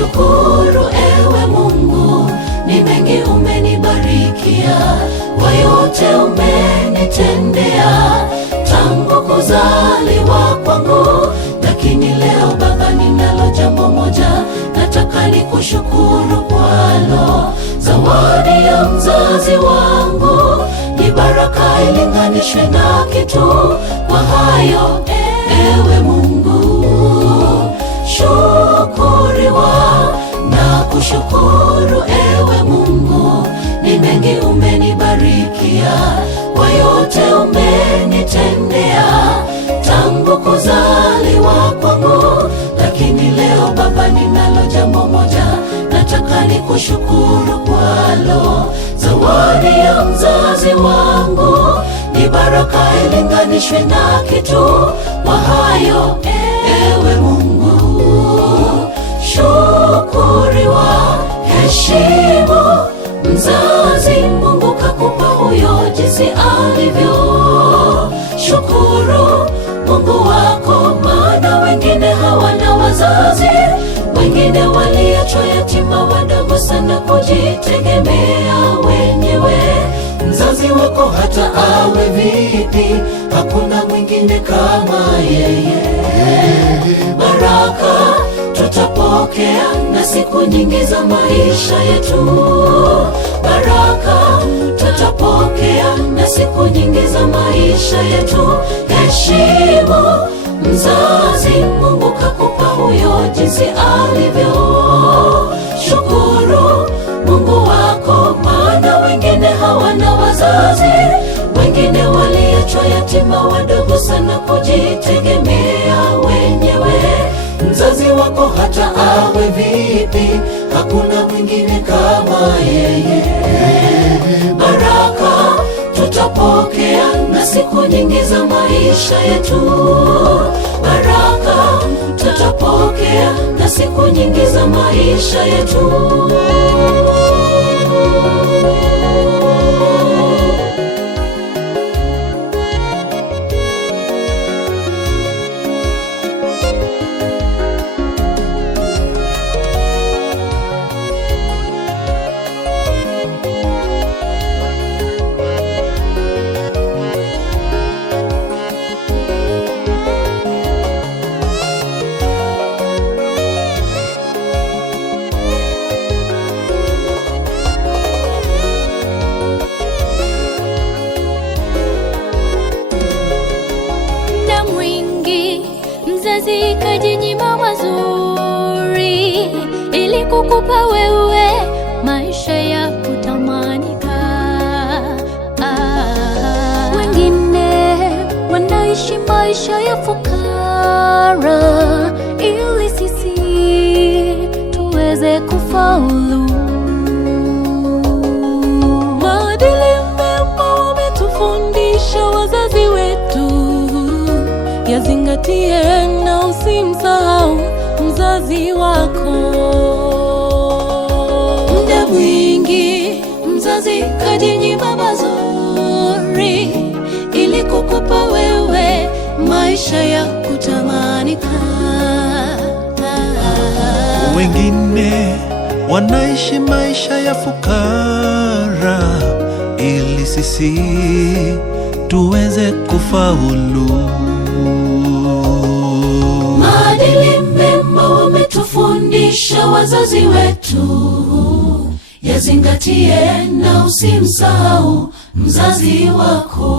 kushukuru ewe Mungu, ni mengi umenibarikia, kwa yote umenitendea tangu kuzaliwa kwangu. Lakini leo Baba, ninalo jambo moja nataka nikushukuru kwalo. Zawadi ya mzazi wangu ni baraka ilinganishwe na kitu. Kwa hayo ewe Mungu, shukuriwa na kushukuru ewe Mungu, ni mengi umenibarikia, kwa yote umenitendea tangu kuzaliwa kwangu. Lakini leo Baba, ninalo jambo moja nataka nikushukuru kwalo. Zawadi ya mzazi wangu ni baraka ilinganishwe na kitu. Kwa hayo ewe Mungu, shukuriwa. Heshimu mzazi Mungu kakupa huyo jinsi alivyo. Shukuru Mungu wako, maana wengine hawana wazazi, wengine waliachwa yatima wadogo sana kujitegemea wenyewe. Mzazi wako hata awe vipi, hakuna mwingine kama yeye. Baraka tutapokea na siku nyingi za maisha yetu. Baraka tutapokea na siku nyingi za maisha yetu. Heshimu mzazi Mungu kakupa huyo jinsi alivyo. Shukuru Mungu wako, maana wengine hawana wazazi, wengine waliachwa yatima wadogo sana kujitegemea wenyewe. Mzazi wako hata awe vipi, hakuna mwingine kama yeye. Baraka tutapokea na siku nyingi za maisha yetu. Baraka tutapokea na siku nyingi za maisha yetu. Mzazi kajinyima mazuri ili kukupa wewe maisha ya kutamanika. Wengine wanaishi maisha ya fukara ili sisi tuweze kufaulu. Maadili mema wametufundisha wazazi wetu, yazingatie na usimsahau mzazi wako. Muda mwingi mzazi kajinyima mazuri ili kukupa wewe maisha ya kutamanika. Wengine wanaishi maisha ya fukara ili sisi tuweze kufaulu. Maadili mema wametufundisha wazazi wetu, yazingatie na usimsahau mzazi wako.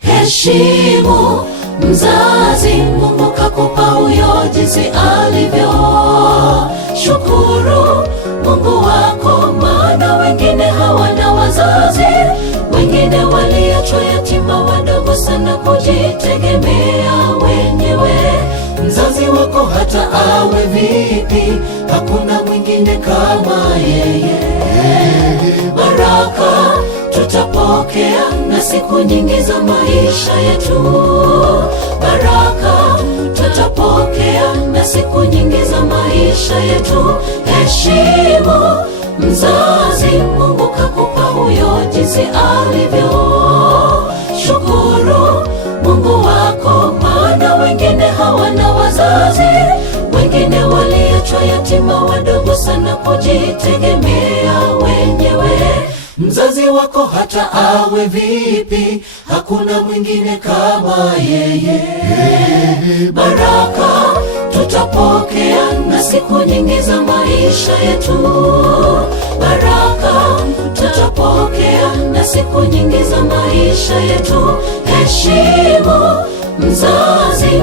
Heshimu mzazi Mungu kakupa huyo jinsi alivyo. Shukuru Mungu wako, maana wengine hawana wazazi, wengine waliachwa yatima wadogo sana kujitegemea wenyewe. Mzazi wako hata awe vipi, hakuna mwingine kama yeye. Baraka tutapokea na siku nyingi za maisha yetu. Baraka tutapokea na siku nyingi za maisha yetu. Heshimu mzazi Mungu kakupa huyo jinsi alivyo. Shukuru Mungu wako, maana wengine hawana wazazi, wengine waliachwa kujitegemea wenyewe. Mzazi wako hata awe vipi, hakuna mwingine kama yeye. Baraka tutapokea na siku nyingi za maisha yetu. Baraka tutapokea na siku nyingi za maisha yetu. Heshimu mzazi.